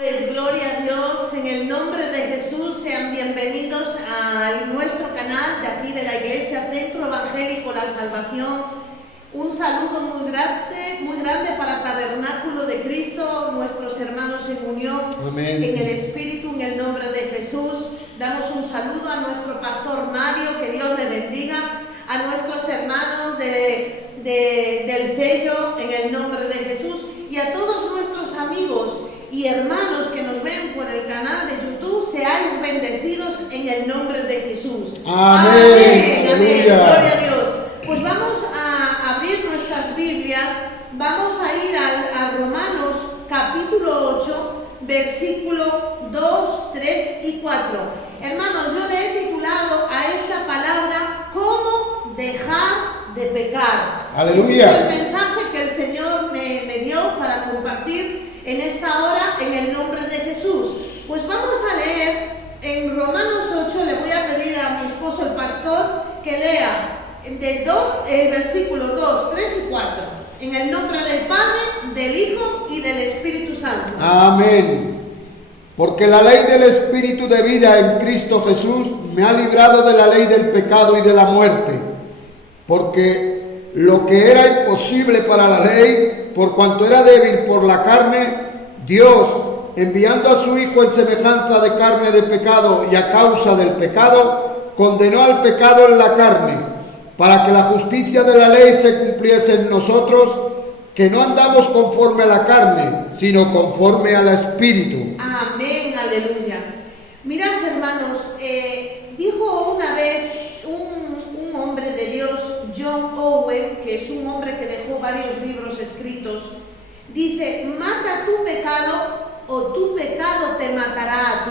Pues gloria a Dios, en el nombre de Jesús sean bienvenidos a nuestro canal de aquí de la Iglesia Centro Evangélico La Salvación. Un saludo muy grande para Tabernáculo de Cristo, nuestros hermanos en unión. Amén. En el Espíritu, en el nombre de Jesús. Damos un saludo a nuestro pastor Mario, que Dios le bendiga, a nuestros hermanos del sello, en el nombre de Jesús, y a todos nuestros amigos y hermanos que nos ven por el canal de YouTube. Seáis bendecidos en el nombre de Jesús. Amén. Amén. Gloria a Dios. Pues vamos a abrir nuestras Biblias. Vamos a ir a Romanos capítulo 8, versículo 2, 3 y 4. Hermanos, yo le he titulado a esta palabra ¿Cómo dejar de pecar? Aleluya. Ese es el mensaje que el Señor me dio para compartir en esta hora, en el nombre de Jesús. Pues vamos a leer en Romanos 8. Le voy a pedir a mi esposo el pastor que lea el versículo 2, 3 y 4. En el nombre del Padre, del Hijo y del Espíritu Santo. Amén. Porque la ley del Espíritu de vida en Cristo Jesús me ha librado de la ley del pecado y de la muerte. Porque lo que era imposible para la ley, por cuanto era débil por la carne, Dios, enviando a su Hijo en semejanza de carne de pecado y a causa del pecado, condenó al pecado en la carne, para que la justicia de la ley se cumpliese en nosotros, que no andamos conforme a la carne, sino conforme al Espíritu. Amén, aleluya. Mirad, hermanos, dijo una vez un hombre de Dios, John Owen, que es un hombre que dejó varios libros escritos, dice: mata tu pecado o tu pecado te matará a ti.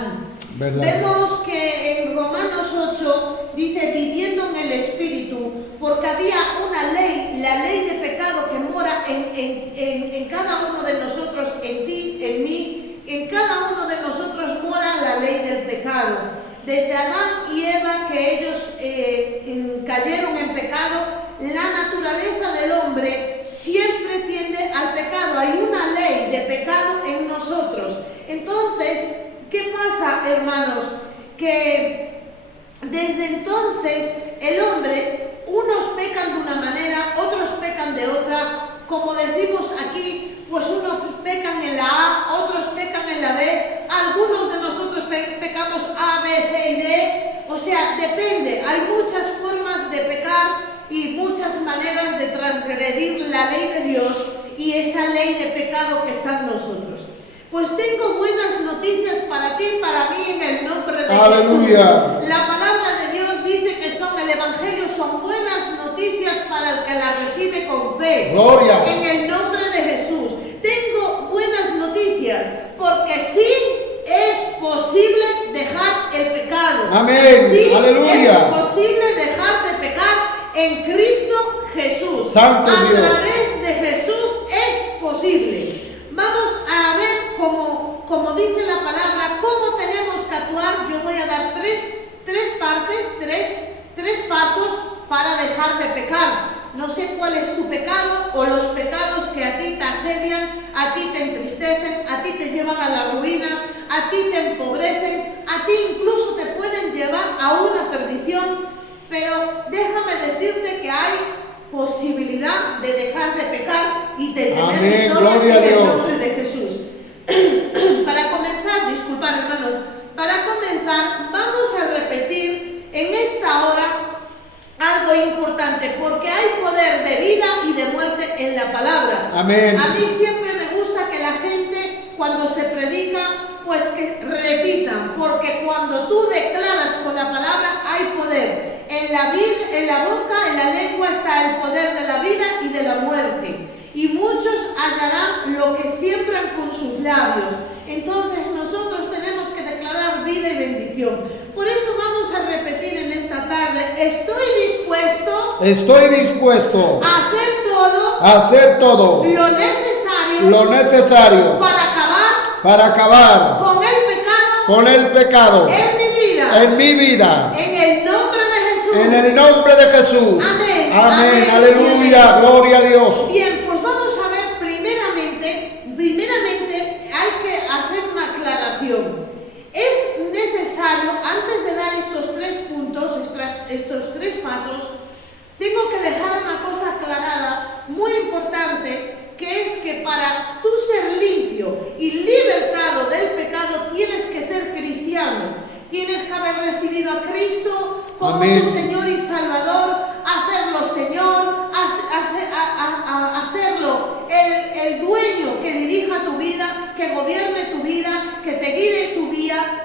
¿Verdad? Vemos que en Romanos 8 dice: viviendo en el Espíritu, porque había una ley, la ley de pecado que mora en cada uno de nosotros, en ti, en mí, en cada uno de nosotros mora la ley del pecado. Desde Adán y Eva, que ellos cayeron en pecado, la naturaleza del hombre siempre tiende al pecado. Hay una ley de pecado en nosotros. Entonces, ¿qué pasa, hermanos? Que desde entonces el hombre, unos pecan de una manera, otros pecan de otra. Como decimos aquí, pues unos pecan en la A, otros pecan en la B, algunos de nosotros pecamos A, B, C y D. O sea, depende, hay muchas formas de pecar y muchas maneras de transgredir la ley de Dios y esa ley de pecado que está en nosotros. Pues tengo buenas noticias para ti y para mí en el nombre de Aleluya. Jesús. La palabra de Dios dice que el Evangelio son buenas noticias para el que la recibe con fe. Gloria. En el nombre de Jesús. Tengo buenas noticias, porque sí es posible dejar el pecado. Amén. Sí, Aleluya. es posible dejar de pecar en Cristo Jesús. Santo A Dios. través de Jesús es posible. Vamos a ver como dice la palabra, cómo tenemos que actuar. Yo voy a dar tres pasos para dejar de pecar. No sé cuál es tu pecado o los pecados que a ti te asedian, a ti te entristecen, a ti te llevan a la ruina, a ti te empobrecen, a ti incluso te pueden llevar a una perdición. Pero déjame decirte que hay posibilidad de dejar de pecar y de tener Amén, victoria gloria a en el Dios. nombre de Jesús. Para comenzar, disculpad, hermanos, para comenzar vamos a repetir en esta hora algo importante, porque hay poder de vida y de muerte en la palabra. Amén. A mí siempre me gusta que la gente, cuando se predica, pues que repitan, porque cuando tú declaras con la palabra hay poder. En la boca, en la lengua está el poder de la vida y de la muerte. Y muchos hallarán lo que siembran con sus labios. Entonces nosotros tenemos que declarar vida y bendición. Por eso vamos a repetir en esta tarde: estoy dispuesto a a hacer todo lo necesario para acabar con el pecado en mi vida. En el nombre de Jesús. Amén. Amén. Aleluya. Gloria a Dios. Bien, pues vamos a ver primeramente hay que hacer una Tienes que haber recibido a Cristo como Amén. tu Señor y Salvador, hacerlo Señor, hacerlo el dueño que dirija tu vida, que gobierne tu vida, que te guíe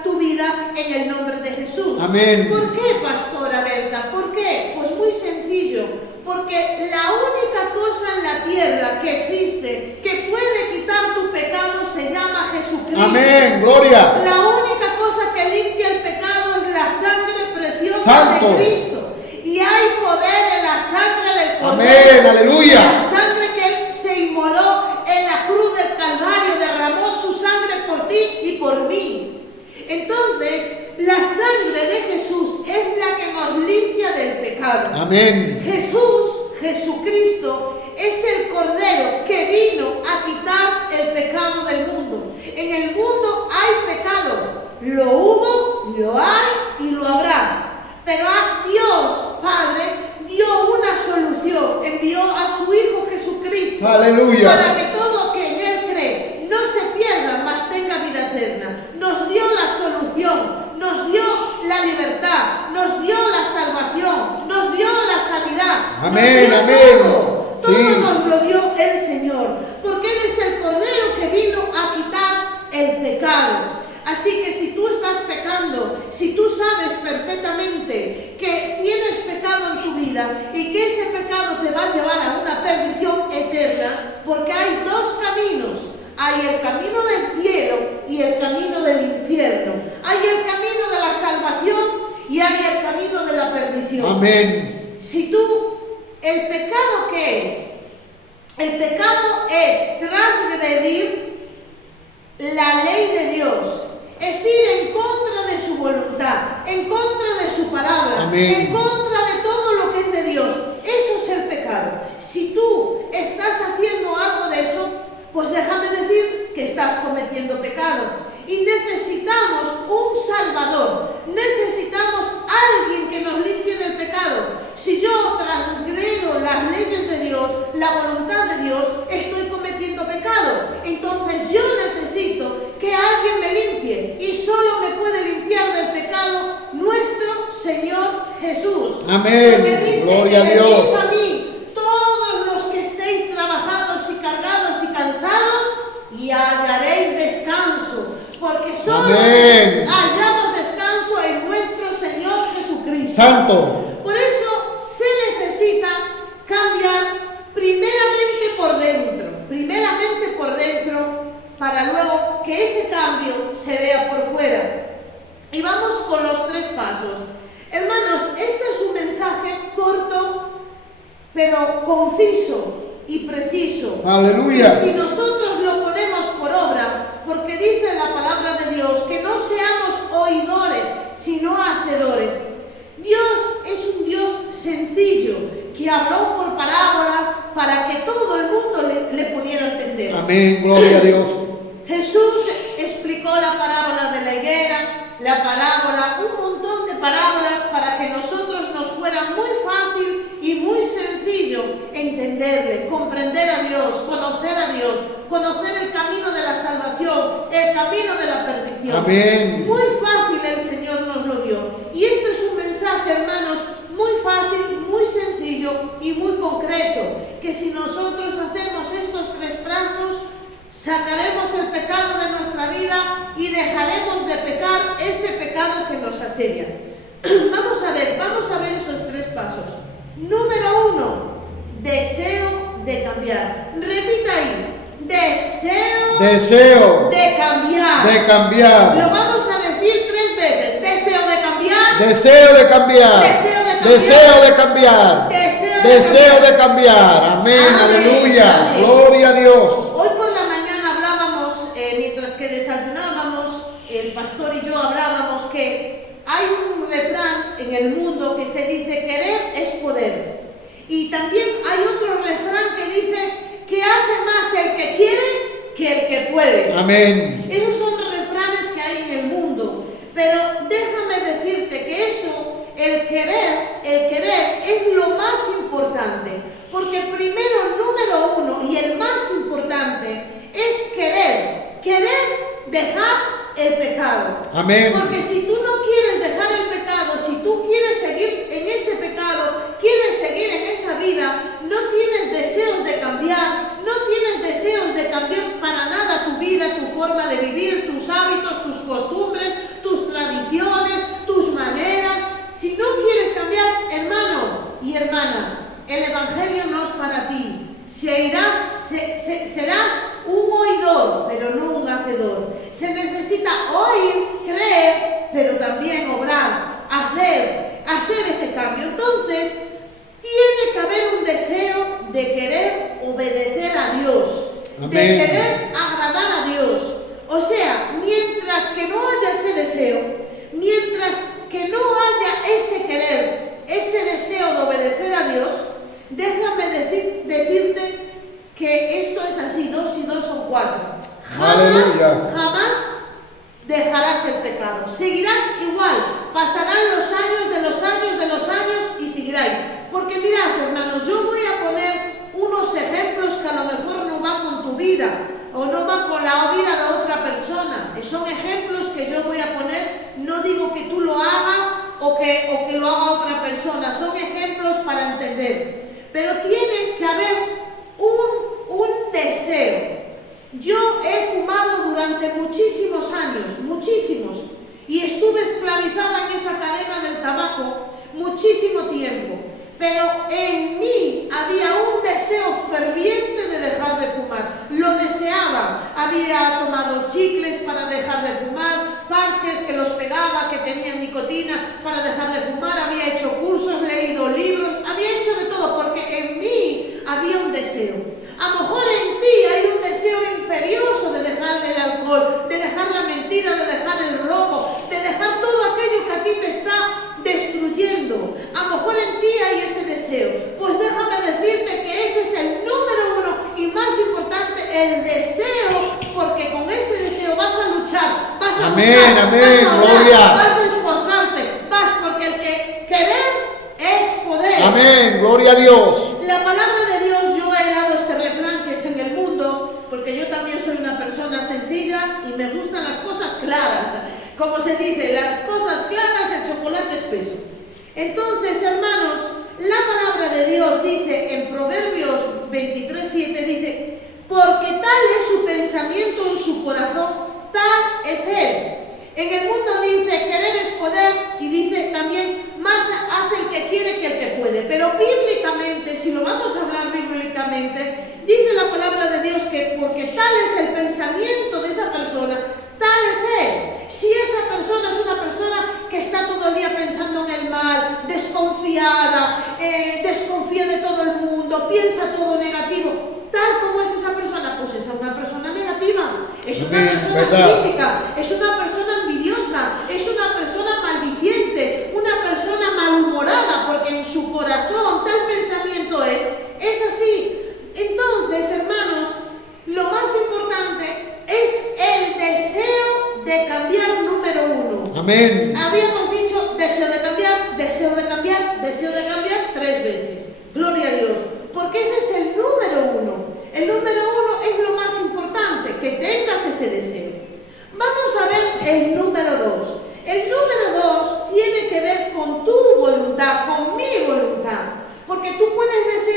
tu vida en el nombre de Jesús. Amén. ¿Por qué, pastora Berta? ¿Por qué? Pues muy sencillo, porque la única cosa en la tierra que existe que puede quitar tu pecado se llama Jesucristo. Amén, gloria. La única cosa que limpia el pecado es la sangre preciosa Santo. de Cristo. Y hay poder en la sangre del Cordero. Amén, aleluya. La sangre que Él se inmoló en la cruz del Calvario, derramó su sangre por ti y por mí. Entonces, la sangre de Jesús es la que nos limpia del pecado. Amén. Jesucristo, es el Cordero que vino a quitar el pecado del mundo. En el mundo hay pecado. Lo hubo, lo hay y lo habrá. Pero Dios Padre dio una solución, envió a su Hijo Jesucristo. Aleluya. Para que todo que en Él cree no se pierda, mas tenga vida eterna. Nos dio la solución, nos dio la libertad, nos dio la salvación, nos dio la sanidad. Amén, nos dio amén. todo. Sí. Todo nos lo dio el Señor, porque Él es el Cordero que vino a quitar el pecado. Así que si tú estás pecando, si tú sabes perfectamente que tienes pecado en tu vida y que ese pecado te va a llevar a una perdición eterna, porque hay dos caminos. Hay el camino del cielo y el camino del infierno. Hay el camino de la salvación y hay el camino de la perdición. Amén. Si tú, ¿el pecado qué es? El pecado es transgredir la ley de Dios. Es ir en contra de su voluntad, en contra de su palabra, Amén. en contra de todo lo que es de Dios. Eso es el pecado. Si tú estás haciendo algo de eso, pues déjame decir que estás cometiendo pecado. Y necesitamos un Salvador, necesitamos alguien que nos limpie del pecado. Si yo transgredo las leyes de Dios, la voluntad de Dios, estoy cometiendo pecado. Entonces yo necesito que alguien me limpie, y solo me puede limpiar del pecado nuestro Señor Jesús. Amén. Porque dice, Gloria a Dios. venid a mí, todos los que estéis trabajados y cargados y cansados, y hallaréis descanso, porque solo Amén. hallamos descanso en nuestro Señor Jesucristo. Santo. Por eso se necesita cambiar primeramente por dentro, para luego que ese cambio se vea por fuera. Y vamos con los 3 pasos. Hermanos, este es un mensaje corto, pero conciso y preciso. Aleluya. Y si nosotros lo ponemos por obra, porque dice la palabra de Dios que no seamos oidores, sino hacedores. Dios es un Dios sencillo, que habló por parábolas para que todo el mundo le pudiera entender. Amén, gloria a Dios. Jesús explicó la parábola de la higuera, la parábola, un montón de parábolas para que nosotros nos fuera muy fácil y muy sencillo entenderle, comprender a Dios, conocer el camino de la salvación, el camino de la perdición. Amén. Muy fácil el Señor nos lo dio. Y este es un mensaje, hermanos, muy fácil, muy sencillo y muy concreto, que si nosotros hacemos estos 3 pasos, sacaremos el pecado de nuestra vida y dejaremos de pecar ese pecado que nos asedia. Vamos a ver esos 3 pasos. Número 1, deseo de cambiar. Repita ahí, deseo de cambiar. De cambiar. Lo vamos a decir 3 veces. Deseo de cambiar. Deseo de cambiar. Deseo de cambiar. Deseo de cambiar. Amén, aleluya. Amén. Gloria a Dios. Hoy por la mañana hablábamos, mientras que desayunábamos, el pastor y yo hablábamos que hay un refrán en el mundo que se dice: querer es poder. Y también hay otro refrán que dice que hace más el que quiere que el que puede. Amén. Esos son refranes que hay en el mundo. Pero déjame decirte que eso, el querer es lo más importante. Porque primero, número 1 y el más importante es querer dejar el pecado. Amén. Porque si tú no quieres dejar el pecado, si tú quieres seguir en ese pecado, quieres seguir en esa vida, no tienes deseos de cambiar, no tienes deseos de cambiar para nada tu vida, tu forma de vivir, tus hábitos, tus costumbres, tus tradiciones, tus maneras. Si no quieres cambiar, hermano y hermana, el Evangelio no es para ti. Serás un oidor, pero no un hacedor. Se necesita oír, creer, pero también obrar, hacer ese cambio. Entonces, tiene que haber un deseo de querer obedecer a Dios, Amén. de querer agradar a Dios. O sea, mientras que no haya ese deseo, mientras que no haya ese querer, ese deseo de obedecer a Dios, déjame decirte que esto es así, 2 y 2 son 4. Jamás dejarás el pecado. Seguirás igual. Pasarán los años de los años de los años y seguirás. Porque mirad, hermanos, yo voy a poner unos ejemplos que a lo mejor no van con tu vida o no van con la vida de otra persona. Son ejemplos que yo voy a poner. No digo que tú lo hagas o que lo haga otra persona. Son ejemplos para entender. Pero tiene que haber un deseo. Yo he fumado durante muchísimos años, muchísimos, y estuve esclavizada en esa cadena del tabaco muchísimo tiempo, pero en mí había un deseo ferviente de dejar de fumar. Lo deseaba. Había tomado chicles para dejar de fumar, parches que los pegaba, que tenían nicotina para dejar de fumar, había hecho cursos, leído libros, había hecho de todo, porque en mí había un deseo. A lo mejor en ti hay un deseo imperioso de dejar el alcohol, de dejar la mentira, de dejar el robo, de dejar todo aquello que a ti te está destruyendo. A lo mejor en ti hay ese deseo. Pues déjame decirte que ese es el número 1 y más importante, el deseo, porque con ese deseo vas a luchar, vas a buscar, vas a orar, vas a esforzarte, porque el que querer es poder. Amén, gloria a Dios. La palabra de Dios, yo he dado este refrán que es en el mundo, porque yo también soy una persona sencilla y me gustan las cosas claras. Como se dice, las cosas claras, el chocolate espeso. Entonces, hermanos, la palabra de Dios dice en Proverbios 23:7, dice, porque tal es su pensamiento en su corazón, tal es él. En el mundo dice, querer es poder, y dice también, más hace el que quiere que el que puede. Pero bíblicamente, si lo vamos a hablar bíblicamente, dice la palabra de Dios que porque tal es el pensamiento de esa persona, tal es él. Si esa persona es una persona que está todo el día pensando en el mal, desconfiada, desconfía de todo el mundo, piensa todo negativo, tal como es esa persona, pues es una persona negativa, es una persona crítica, es una persona envidiosa, es una persona maldiciente, una persona malhumorada, porque en su corazón tal pensamiento es así. Entonces, hermanos, lo más importante es el deseo de cambiar, número 1. Amén. Habíamos dicho deseo de cambiar, deseo de cambiar, deseo de cambiar 3 veces. Gloria a Dios. Porque ese es el número 1. El número 1 es lo más importante, que tengas ese deseo. Vamos a ver el número 2. El número 2 tiene que ver con tu voluntad, con mi voluntad. Porque tú puedes desear,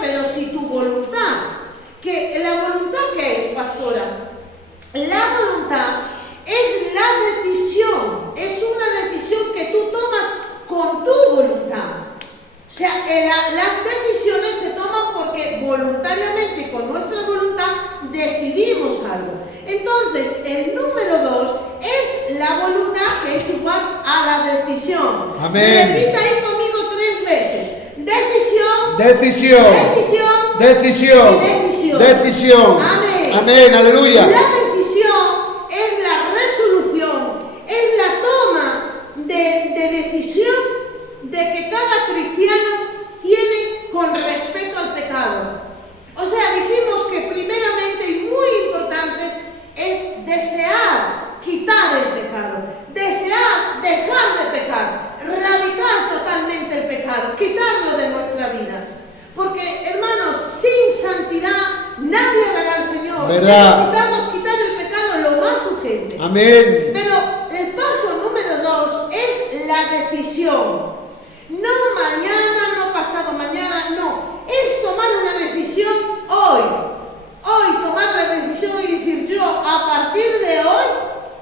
pero si tu voluntad, que la voluntad ¿qué es, pastora? La voluntad es la decisión, es una decisión que tú tomas con tu voluntad. O sea, las decisiones se toman porque voluntariamente y con nuestra voluntad decidimos algo. Entonces, el número 2 es la voluntad, que es igual a la decisión. Amén. Repita ahí conmigo 3 veces. Decisión. Decisión. Decisión. Decisión. Y decisión. Decisión. Amén. Amén, aleluya. La decisión es la resolución, es la toma de decisión de que cada cristiano tiene con respecto al pecado. O sea, dijimos que primeramente y muy importante es desear quitar el pecado, desear dejar de pecar, erradicar totalmente el pecado, quitarlo de nuestra vida. Porque, hermanos, sin santidad nadie verá al Señor. ¿Verdad? Necesitamos quitar el pecado lo más urgente. Amén. Pero el paso número decisión. No mañana, no pasado mañana, no. Es tomar una decisión hoy. Hoy tomar la decisión y decir, yo a partir de hoy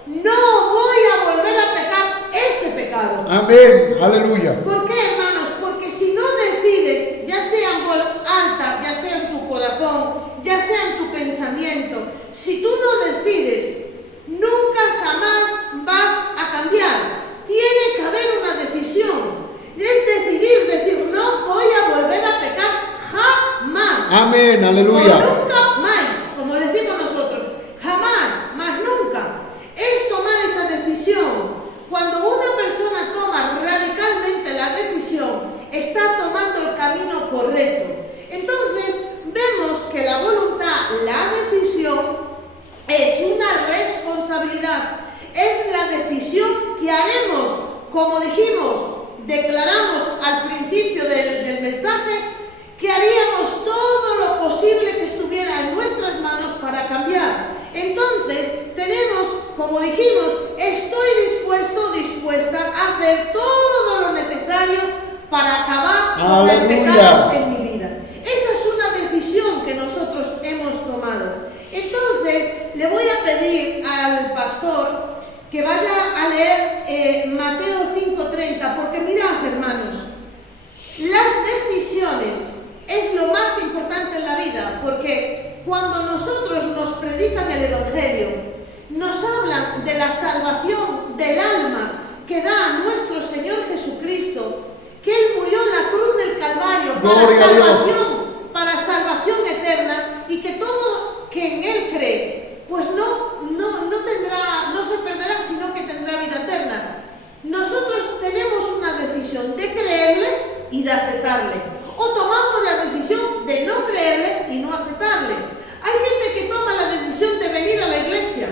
no voy a volver a pecar ese pecado. Amén, aleluya. ¿Por qué, hermanos? Porque si no decides, ya sea en voz alta, ya sea en tu corazón, ya sea en tu pensamiento, si tú no decides, nunca jamás vas a cambiar. Tiene que haber una decisión. Es decir, no voy a volver a pecar jamás. Amén, O aleluya. nunca más, como decimos nosotros. Jamás, más nunca. Es tomar esa decisión. Cuando una persona toma radicalmente la decisión, está tomando el camino correcto. Entonces, vemos que la voluntad, la decisión, es una responsabilidad. Es la decisión que haremos, como dijimos, declaramos al principio del mensaje, que haríamos todo lo posible que estuviera en nuestras manos para cambiar. Entonces, tenemos, como dijimos, estoy dispuesta a hacer todo lo necesario para acabar con el pecado en mi vida. Esa es una decisión que nosotros hemos tomado. Entonces, le voy a pedir al pastor que vaya a leer Mateo 5:30, porque mirad, hermanos, las decisiones es lo más importante en la vida, porque cuando nosotros nos predican el Evangelio, nos hablan de la salvación del alma que da nuestro Señor Jesucristo, que Él murió en la cruz del Calvario para salvación eterna, y que todo que en Él cree, pues no se perderá, sino que tendrá vida eterna. Nosotros tenemos una decisión de creerle y de aceptarle, o tomamos la decisión de no creerle y no aceptarle. Hay gente que toma la decisión de venir a la iglesia,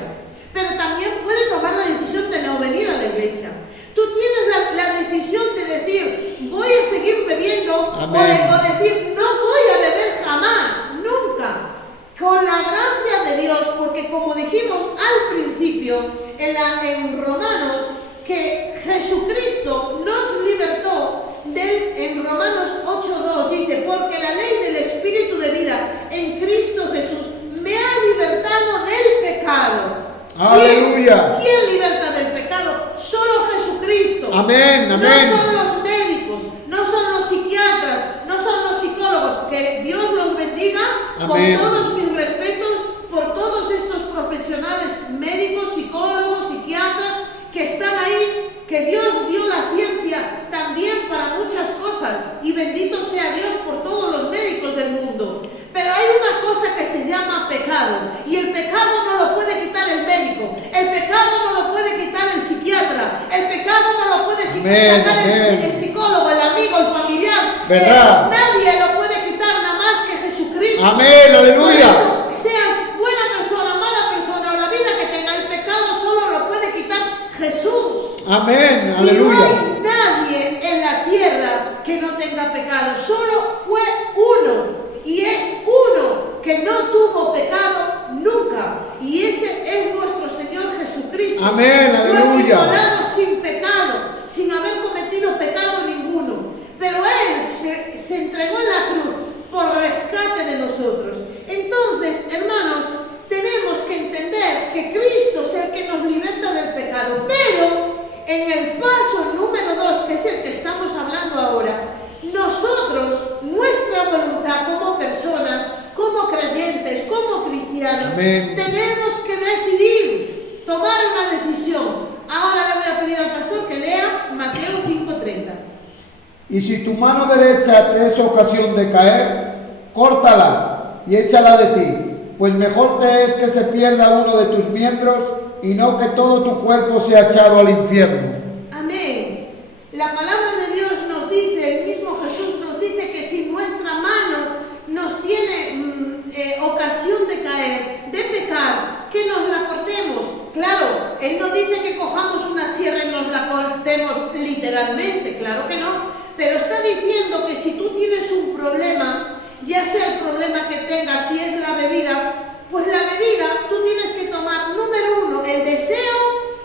pero también puede tomar la decisión de no venir a la iglesia. Tú tienes la decisión de decir, voy a seguir bebiendo, o decir, no voy a beber jamás, nunca. Con la gracia de Dios, porque como dijimos al principio en Romanos, que Jesucristo nos libertó en Romanos 8:2, dice, porque la ley del Espíritu de vida en Cristo Jesús me ha libertado del pecado. Aleluya. ¿Quién liberta del pecado? Solo Jesucristo. Amén, amén. No son los médicos, no son los psiquiatras, no son los psicólogos. Que Dios los bendiga. Amén. Con todos mis respetos por todos estos profesionales médicos, psicólogos, psiquiatras que están ahí, que Dios dio la ciencia también para muchas cosas, y bendito sea Dios por todos los médicos del mundo. Pero hay una cosa que se llama pecado, y el pecado no lo puede quitar el médico, el pecado no lo puede quitar el psiquiatra, el pecado no lo puede sacar el psicólogo, el amigo, el familiar. Nadie lo puede quitar nada más que Jesucristo. Amén, aleluya. Por eso, seas buena persona, mala persona, o la vida que tenga, el pecado solo lo puede quitar Jesús. Amén, y aleluya. No hay nadie en la tierra que no tenga pecado, solo fue uno. Y es uno que no tuvo pecado nunca. Y ese es nuestro Señor Jesucristo. Amén, aleluya. Fue inmolado sin pecado, sin haber cometido pecado ninguno. Pero Él se entregó en la cruz por rescate de nosotros. Entonces, hermanos, tenemos que entender que Cristo es el que nos liberta del pecado. Pero en el paso número 2, que es el que estamos hablando ahora, nosotros, nuestra voluntad como personas, como creyentes, como cristianos, Amén, tenemos que decidir, tomar una decisión. Ahora le voy a pedir al pastor que lea Mateo 5:30. Y si tu mano derecha te es ocasión de caer, córtala y échala de ti, pues mejor te es que se pierda uno de tus miembros y no que todo tu cuerpo sea echado al infierno. Amén. La palabra de Dios nos dice, el mismo Jesús nos dice que si nuestra mano nos tiene ocasión de caer, de pecar, que nos la cortemos. Claro, Él no dice que cojamos una sierra y nos la cortemos literalmente, claro que no, pero está diciendo que si tú tienes un problema, ya sea el problema que tengas, si es la bebida, pues la bebida tú tienes que tomar, número 1, el deseo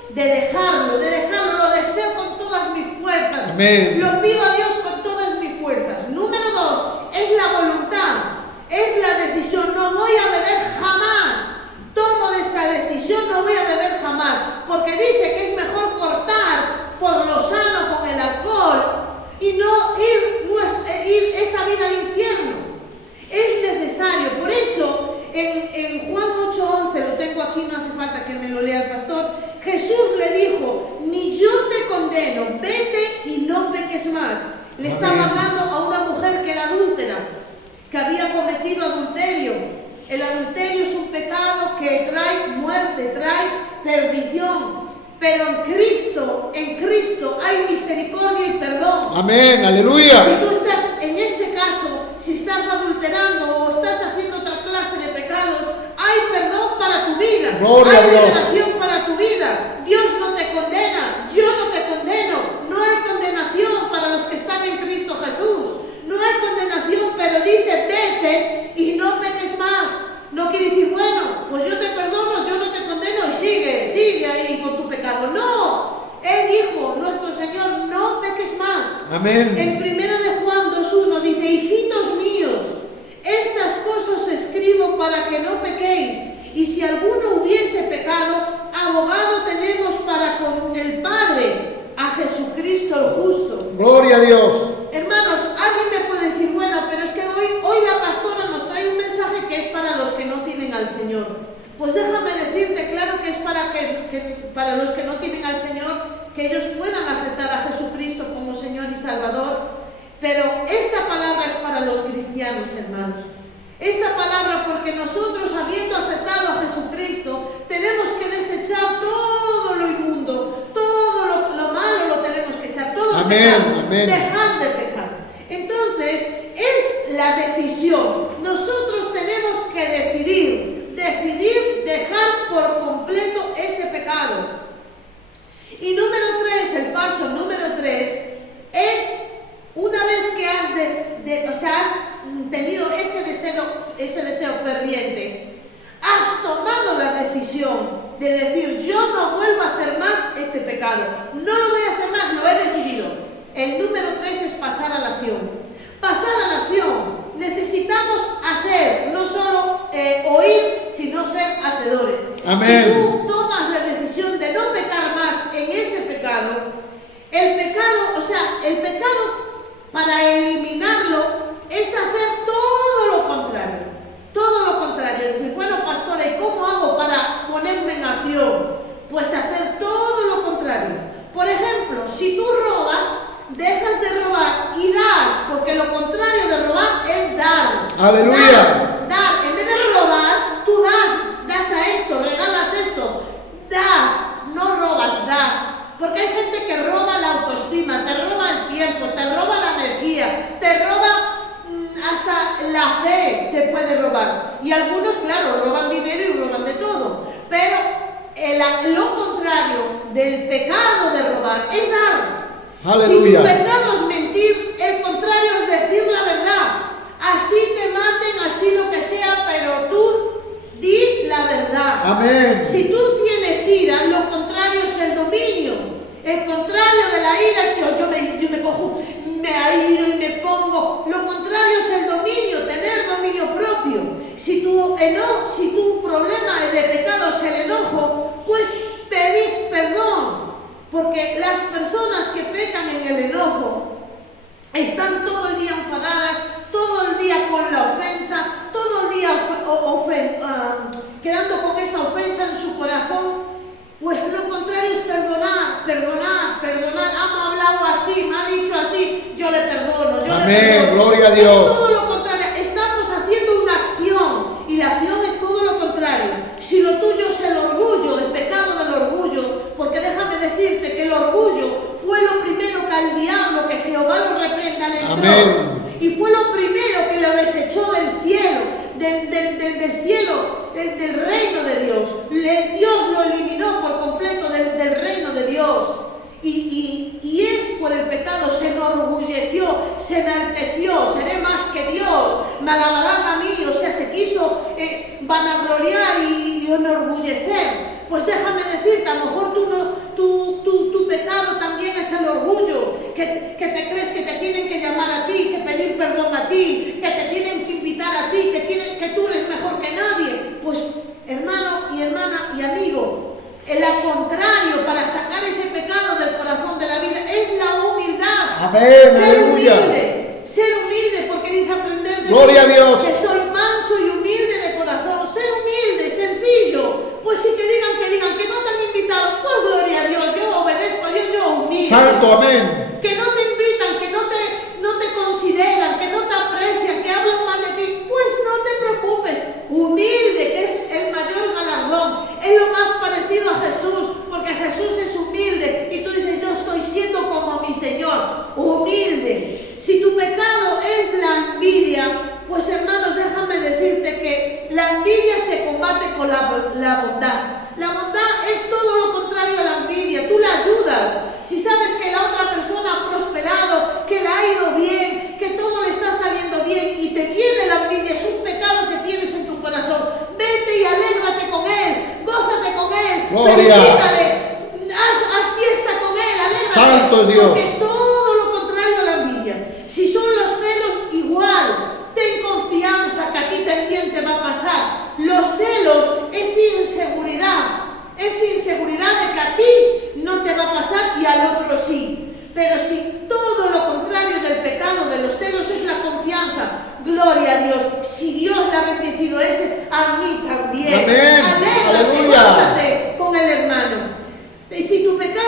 de dejarlo, lo deseo con todas mis fuerzas, Amén. Lo pido a Dios con todas mis fuerzas. Número 2, es la voluntad, es la decisión. No voy a beber jamás. Tomo esa decisión, no voy a beber jamás. Porque dice que es mejor cortar por lo sano con el alcohol y no ir esa vida al infierno. Es necesario. Por eso, en Juan 8:11, lo tengo aquí, no hace falta que me lo lea el pastor, Jesús le dijo: ni yo te condeno, vete y no peques más. Le estaba hablando a una mujer que era adúltera, que había cometido adulterio. El adulterio es un pecado que trae muerte, trae perdición. Pero en Cristo hay misericordia y perdón. Amén, aleluya. Si tú estás en ese caso, si estás adulterando o estás haciendo otra clase de pecados, hay perdón para tu vida. Gloria a hay Dios. liberación para tu vida. Dios no te condena, yo no te condeno. No hay condenación para los que están en Cristo Jesús. No hay condenación, pero dice: vete y no peques más. No quiere decir, bueno, pues yo te perdono, yo no te condeno y sigue ahí con tu pecado. No, Él dijo, nuestro Señor, no peques más. Amén. En 1 de Juan 2:1 dice: hijitos míos, estas cosas os escribo para que no pequéis. Y si alguno hubiese pecado, abogado tenemos para con el Padre, a Jesucristo el justo. Gloria a Dios. Hermanos, alguien me puede decir, bueno, pero es que hoy la pastora nos trae un mensaje que es para los que no tienen al Señor. Pues déjame decirte, claro que es para los que no tienen al Señor, que ellos puedan aceptar a Jesucristo como Señor y Salvador. Pero esta palabra es para los cristianos, hermanos. Esta palabra, porque nosotros, habiendo aceptado a Jesucristo, tenemos que desechar todo lo inmundo, todo lo malo lo tenemos que echar, todo el pecado, dejar de pecar. Entonces, es la decisión. Nosotros tenemos que decidir dejar por completo ese pecado. Y número 3, el paso número 3, es una vez que has tenido ese deseo ferviente, has tomado la decisión de decir: yo no vuelvo a hacer más este pecado, no lo voy a hacer más, lo he decidido. El número 3 es pasar a la acción. Pasar a la acción. Necesitamos hacer, no solo oír, sino ser hacedores. Amén. Si tú tomas la decisión de no pecar más en ese pecado, el pecado, para eliminarlo, es hacer todo lo contrario. Todo lo contrario. Decir, bueno, pastora, ¿y cómo hago para ponerme en acción? Pues hacer todo lo contrario. Por ejemplo, si tú robas, dejas de robar y das, porque lo contrario de robar es dar. Aleluya. Dar. En vez de robar, tú das a esto, regalas esto, das, no robas, das. Porque hay gente que roba la autoestima, te roba el tiempo, te roba la energía, te roba hasta la fe, te puede robar. Y algunos, claro, roban dinero y roban de todo. Pero lo contrario del pecado de robar es dar. Aleluya. Si tu pecado es mentir, el contrario es decir la verdad. Así te maten, así lo que sea, pero tú di la verdad. Amén. Si tú tienes ira, lo contrario es el dominio. El contrario de la ira es yo me cojo, me airo y me pongo. Lo contrario es el dominio, tener dominio propio. Si tu problema de pecado es el enojo, pues pedís perdón. Porque las personas que pecan en el enojo están todo el día enfadadas, todo el día con la ofensa, todo el día quedando con esa ofensa en su corazón. Pues lo contrario es perdonar. Me ha hablado así, me ha dicho así, yo le perdono, Amén, gloria a Dios. Es todo lo contrario, estamos haciendo una acción y la acción es todo lo contrario. Si lo tuyo es el orgullo, el pecado del orgullo, porque déjame decirte que el orgullo fue lo primero que al diablo, que Jehová lo reprenda, le entró. Amén. Y fue lo primero que lo desechó del cielo, del reino de Dios. Dios lo eliminó por completo del reino de Dios. Y es por el pecado, se enorgulleció, se enalteció, seré más que Dios, me alabarán a mí, o sea, se quiso vanagloriar y enorgullecer. Pues déjame decirte, a lo mejor tu pecado también es el orgullo, que atención a ti, que te tienen que invitar a ti, que tú eres mejor que nadie. Pues hermano y hermana y amigo, el contrario para sacar ese pecado del corazón de la vida es la humildad. Amén, Ser aleluya. ser humilde, porque dice aprender de Gloria mí, a Dios. que soy manso y humilde de corazón. Ser humilde, sencillo. Pues si que digan que no te han invitado, pues gloria a Dios, yo obedezco a Dios, yo humilde. Santo, amén. Que no te invitan, que no te consideran, que no te aprecian, que hablan mal de ti, pues no te preocupes. Humilde, que es el mayor galardón, es lo más parecido a Jesús, porque Jesús es humilde y tú dices, yo estoy siendo como mi Señor, humilde. Si tu pecado es la envidia, pues hermanos, déjame decirte que la envidia se combate con la bondad. La bondad es todo lo contrario a la envidia, tú la ayudas. Si sabes que la otra persona ha prosperado, que le ha ido bien, que todo le está saliendo bien y te viene la envidia, es un pecado que tienes en tu corazón, vete y alégrate con él, gózate con él, Gloria. felicítale, haz fiesta con él, alégrate. Santo es Dios. Porque es todo lo contrario a la envidia. Si son los celos, igual, ten confianza que a ti también te va a pasar. Los celos es inseguridad. Es inseguridad de que a ti no te va a pasar y al otro sí. Pero si todo lo contrario del pecado de los celos es la confianza, gloria a Dios. Si Dios le ha bendecido ese, a mí también. Amén. Alégrate, Aleluya. gózate con el hermano. Y si tu pecado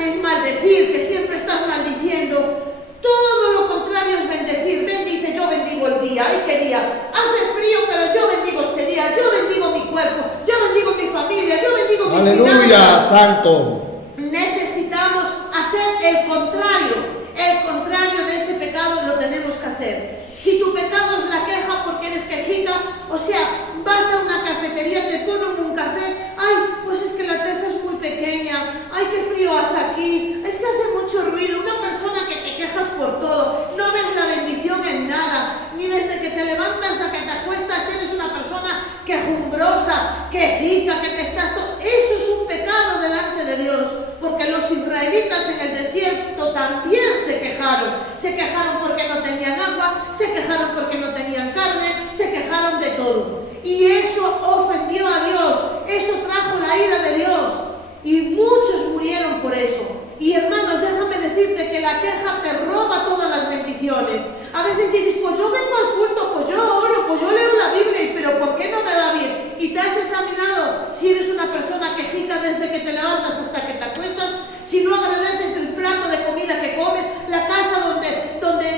es maldecir, que siempre estás maldiciendo, todo lo contrario es bendecir. Bendice, yo bendigo el día. ¡Ay, qué día! Hace frío, pero yo bendigo este día. Yo bendigo mi cuerpo. Yo bendigo mi familia. Yo bendigo mi Aleluya, finanzas. santo. Necesitamos hacer el contrario. El contrario de ese pecado lo tenemos que hacer. Si tu pecado es la queja porque eres quejica, o sea, vas a una cafetería, te ponen un café, ay, pues es que la taza es muy pequeña, ay, qué frío hace aquí, es que hace mucho ruido. Una persona que te quejas por todo, no ves la bendición en nada, ni desde que te levantas a que te acuestas eres una persona quejumbrosa, quejica, que te estás todo. Eso es un pecado delante de Dios, porque los israelitas en el desierto también se quejaron porque no tenían agua, se quejaron porque no tenían carne, se quejaron de todo. Y eso ofendió a Dios, eso trajo la ira de Dios. Y muchos murieron por eso. Y hermanos, déjame decirte que la queja te roba todas las bendiciones. A veces dices, pues yo vengo al culto, pues yo oro, pues yo leo la Biblia, pero ¿por qué no me va bien? Y te has examinado si eres una persona quejica desde que te levantas hasta que te acuestas, si no agradeces el plato de comida que comes, la casa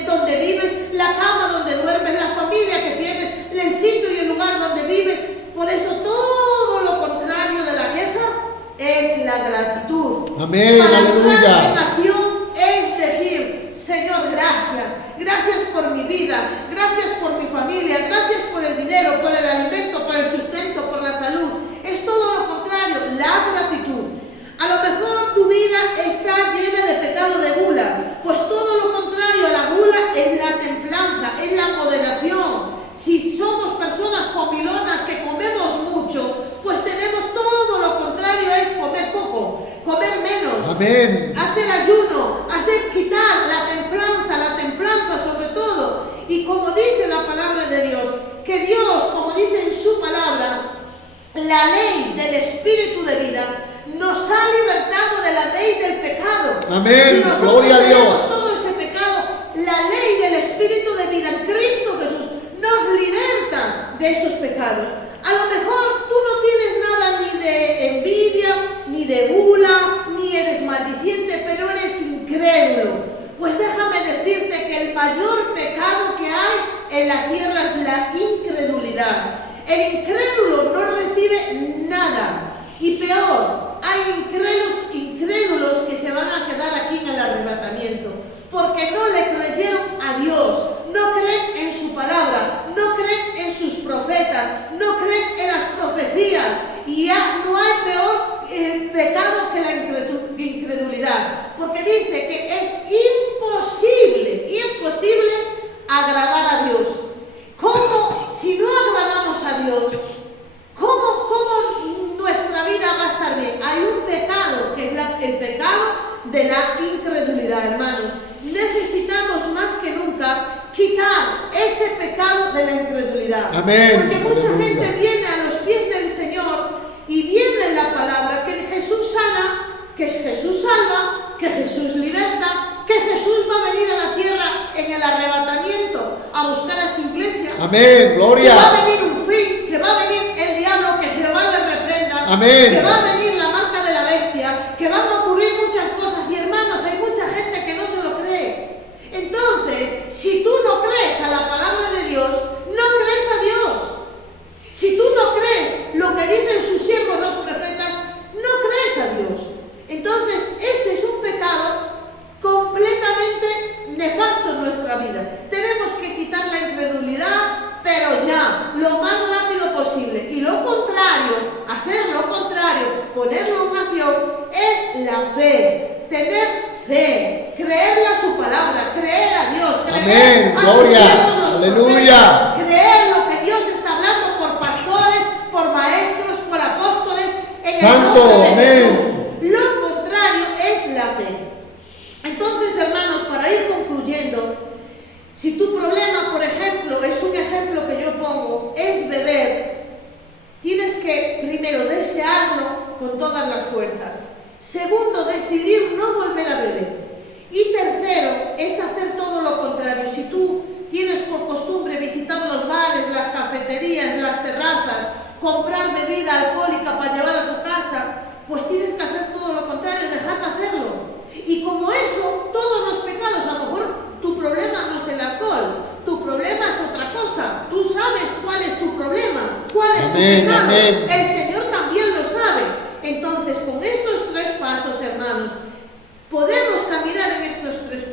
donde vives, la cama donde duermes, la familia que tienes, el sitio y el lugar donde vives. Por eso todo lo contrario de la queja es la gratitud. Amén, Para aleluya. entrar en acción es decir, Señor, gracias por mi vida, gracias por mi familia, gracias por el dinero, por el alimento, por el sustento, por la salud. Es todo lo contrario, la gratitud. A lo mejor tu vida está llena de pecado de gula, pues todo lo contrario a la gula es la templanza, es la moderación. Si somos personas comilonas que comemos mucho, pues tenemos todo lo contrario, es comer poco, comer menos. Amén. Hacer ayuno, quitar la templanza sobre todo. Y como dice la palabra de Dios, que Dios, como dice en su palabra, la ley del espíritu de vida nos ha libertado de la ley del pecado. Amén. Si nosotros Gloria a Dios. tenemos todo ese pecado, la ley del espíritu de vida en Cristo Jesús nos liberta de esos pecados. A lo mejor tú no tienes nada ni de envidia, ni de gula, ni eres maldiciente, pero eres incrédulo. Pues déjame decirte que el mayor pecado que hay en la tierra es la incredulidad. El incrédulo no recibe nada. Y peor, hay incrédulos que se van a quedar aquí en el arrebatamiento, porque no le creyeron a Dios, no creen en su palabra, no creen en sus profetas, no creen en las profecías. Y ya no hay peor pecado que la incredulidad, porque dice que es imposible agradar a Dios. ¿Cómo, si no agradamos a Dios, cómo nuestra vida va a estar bien? Hay un pecado, que es el pecado de la incredulidad, hermanos. Necesitamos más que nunca quitar ese pecado de la incredulidad. Amén. Porque mucha Aleluya. gente viene a los pies del Señor y viene en la palabra que Jesús sana, que Jesús salva, que Jesús liberta, que Jesús va a venir a la tierra en el arrebatamiento a buscar a su iglesia. Amén, gloria. Que va a venir un fin, que va a venir el diablo, que Jehová le reprenda. Amén. Que va a venir la marca de la bestia, que van a ocurrir muchas cosas. Y hermanos, hay mucha gente que no se lo cree. Entonces, si tú no crees a la palabra de Dios, no crees a Dios. Si tú no crees lo que dicen sus siervos los profetas, no crees a Dios. Entonces, ese es un pecado completamente nefasto en nuestra vida. Tenemos que quitar la incredulidad, pero ya, lo más rápido posible. Y lo contrario, hacer lo contrario, ponerlo en acción, es la fe. Tener fe, creerle a su palabra, creer a Dios, creer Amén, a sus gloria, siervos los aleluya. profetas, creer lo que Dios está hablando por pastores, por maestros, por apóstoles, en Santo, el nombre de amén. Jesús. Lo contrario es la fe. Entonces, hermanos, para ir concluyendo, si tu problema, por ejemplo, es un ejemplo que yo pongo, es beber, tienes que primero desearlo con todas las fuerzas. Segundo, decidir no volver a beber. Y tercero, es hacer todo lo contrario. Si tú tienes por costumbre visitar los bares, las cafeterías, las terrazas, comprar bebida alcohólica para llevar a tu casa, pues tienes que hacer todo lo contrario, dejar de hacerlo. Y como eso, todos los pecados, a lo mejor tu problema no es el alcohol, tu problema es otra cosa. Tú sabes cuál es tu problema, cuál es tu pecado. Amén. El Señor también lo sabe. Entonces, con estos 3 pasos, hermanos, podemos caminar en estos 3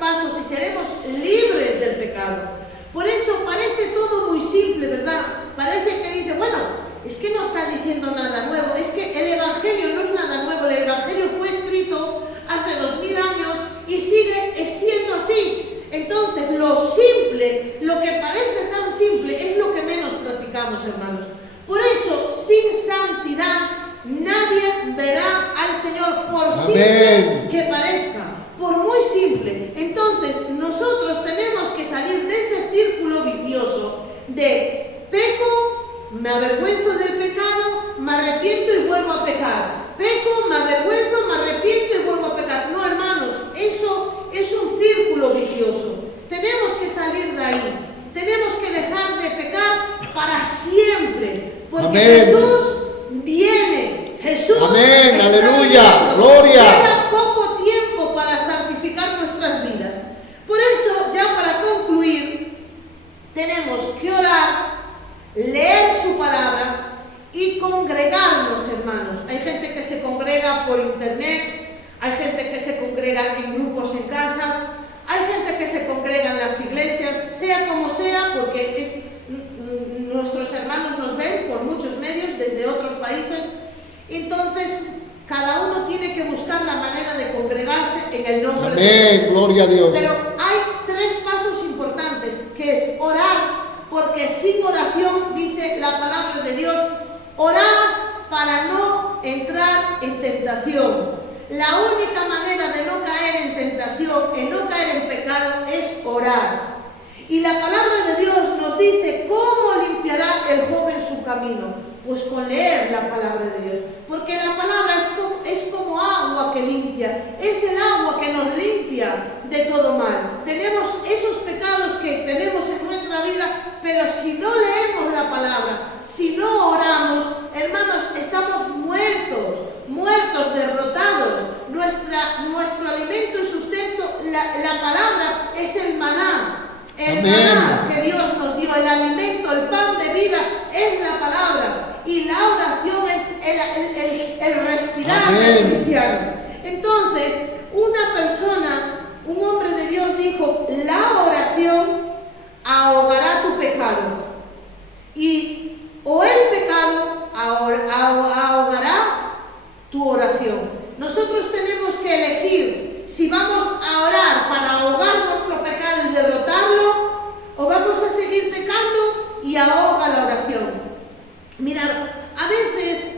pasos y seremos libres del pecado. Por eso parece todo muy simple, ¿verdad? Parece que dice, bueno, es que no está diciendo nada nuevo, es que el Evangelio no es nada nuevo, el Evangelio fue escrito hace 2000 años y sigue siendo así. Entonces, lo simple, lo que parece tan simple, es lo que menos practicamos, hermanos. Por eso, sin santidad, nadie verá al Señor, por simple que parezca, por muy simple. Entonces, nosotros tenemos que salir de ese círculo vicioso de peco, me avergüenzo del pecado, me arrepiento y vuelvo a pecar. Peco, me avergüenzo, me arrepiento y vuelvo a pecar. No, hermanos, eso es un círculo vicioso. Tenemos que salir de ahí. Tenemos que dejar de pecar para siempre. Porque Amén. Jesús viene. Jesús Amén, está aleluya, viniendo. gloria. Queda poco tiempo para santificar nuestras vidas. Por eso, ya para concluir, tenemos que orar, leer su palabra y congregarnos, hermanos. Hay gente que se congrega por internet, hay gente que se congrega en grupos en casas, hay gente que se congrega en las iglesias, sea como sea, porque nuestros hermanos nos ven por muchos medios desde otros países. Entonces, cada uno tiene que buscar la manera de congregarse en el nombre de Dios. Amén, gloria a Dios. Pero hay 3 pasos importantes, que es orar, porque sin oración, dice la palabra de Dios, orar para no entrar en tentación. La única manera de no caer en tentación, en no caer en pecado, es orar. Y la palabra de Dios nos dice cómo limpiará el joven su camino. Pues con leer la palabra de Dios. Porque la palabra es como agua que limpia. Es el agua que nos limpia de todo mal. Tenemos esos pecados que tenemos en nuestra vida, pero si no leemos la palabra, si no oramos, hermanos, estamos muertos, derrotados. Nuestro alimento y sustento, la palabra es el maná. El Amén. maná que Dios nos dio, el alimento, el pan de vida, es la palabra. Y la oración es el respirar del cristiano. Entonces, una persona, un hombre de Dios dijo, la oración ahogará tu pecado. O el pecado ahogará tu oración. Nosotros tenemos que elegir si vamos a orar para ahogar nuestro pecado y derrotarlo, o vamos a seguir pecando y ahoga la oración. Mirad, a veces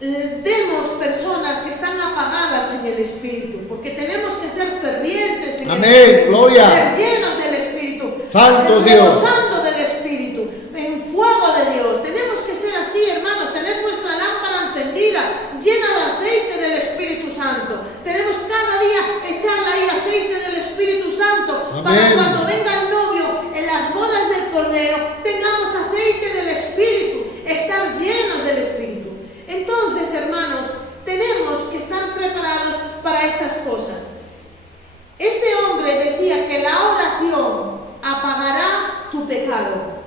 vemos personas que están apagadas en el Espíritu, porque tenemos que ser fervientes en el Amén, Espíritu, gloria. ser llenos del Espíritu, Santo Dios. rebosando del Espíritu, en fuego de Dios. Tenemos que ser así, hermanos, tener nuestra lámpara encendida, llena de aceite del Espíritu Santo. Tenemos cada día echarle ahí aceite del Espíritu Santo, para Amén. cuando venga el novio en las bodas del Cordero, tengamos aceite del Espíritu, estar llenos del Espíritu. Entonces, hermanos, tenemos que estar preparados para esas cosas. Este hombre decía que la oración apagará tu pecado,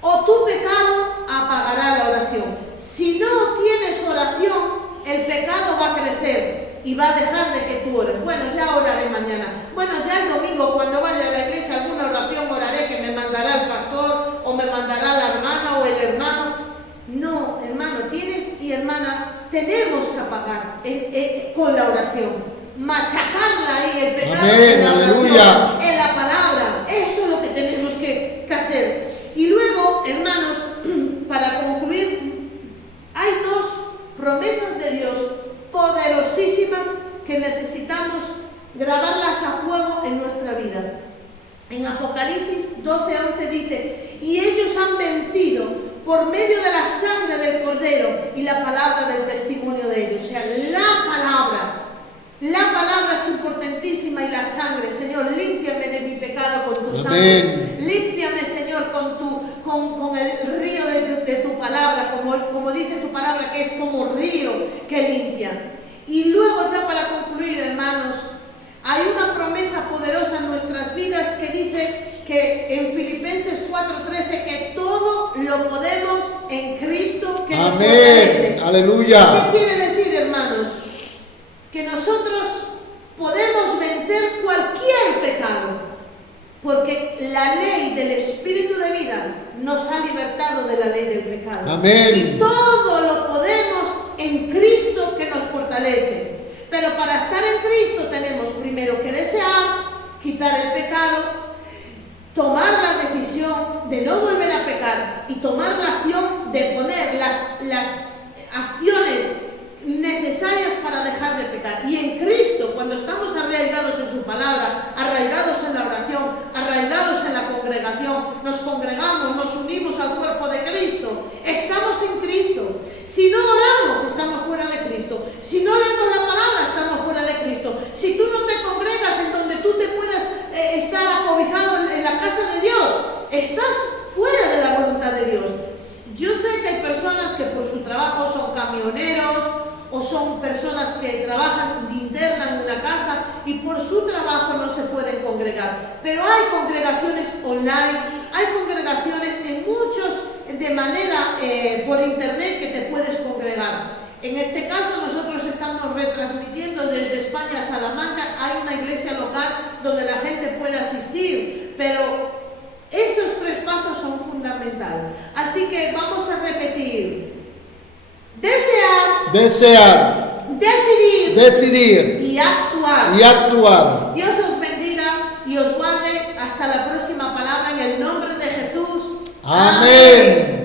o tu pecado apagará la oración. Si no tienes oración, el pecado va a crecer y va a dejar de que tú ores. Bueno, ya oraré mañana. Bueno, ya el domingo cuando vaya a la iglesia alguna oración oraré, que me mandará el pastor o me mandará la hermana o el hermano. No, hermano, tienes y hermana, tenemos que apagar con la oración. Machacarla ahí, el pecado. Amén, en la oración, aleluya. en la palabra. Eso es lo que tenemos que hacer. Y luego, hermanos, para concluir, hay dos promesas de Dios poderosísimas que necesitamos grabarlas a fuego en nuestra vida. En Apocalipsis 12:11 dice: y ellos han vencido por medio de la sangre del Cordero y la palabra del testimonio de ellos. O sea, la palabra es importantísima, y la sangre. Señor, límpiame de mi pecado con tu sangre. Límpiame, Señor, con el río de tu palabra, como dice tu palabra, que es como río que limpia. Y luego, ya para concluir, hermanos, hay una promesa poderosa en nuestras vidas que dice que en Filipenses 4:13 que todo lo podemos en Cristo que nos fortalece. Amén, aleluya. ¿Qué quiere decir, hermanos? Que nosotros podemos vencer cualquier pecado, porque la ley del Espíritu de vida nos ha libertado de la ley del pecado. Amén. Y todo lo podemos en Cristo que nos fortalece. Pero para estar en Cristo tenemos primero que desear, quitar el pecado, tomar la decisión de no volver a pecar y tomar la acción de poner las acciones necesarias para dejar de pecar. Y en Cristo, cuando estamos arraigados en su palabra, arraigados en la oración, arraigados en la congregación, nos congregamos, nos unimos al cuerpo de Cristo, estamos en Cristo. Si no oramos, estamos fuera de Cristo. Si no leemos la palabra, estamos fuera de Cristo. Si tú no te congregas en donde tú te puedas estar acobijado en la casa de Dios, estás fuera de la voluntad de Dios. Yo sé que hay personas que por su trabajo son camioneros, o son personas que trabajan de interna en una casa y por su trabajo no se pueden congregar. Pero hay congregaciones online, hay congregaciones en muchos de manera por internet que te puedes congregar. En este caso nosotros estamos retransmitiendo desde España a Salamanca. Hay una iglesia local donde la gente puede asistir, pero esos 3 pasos son fundamentales. Así que vamos a repetir: desear, decidir y actuar. Dios os bendiga y os guarde hasta la próxima palabra en el nombre de Jesús. Amén.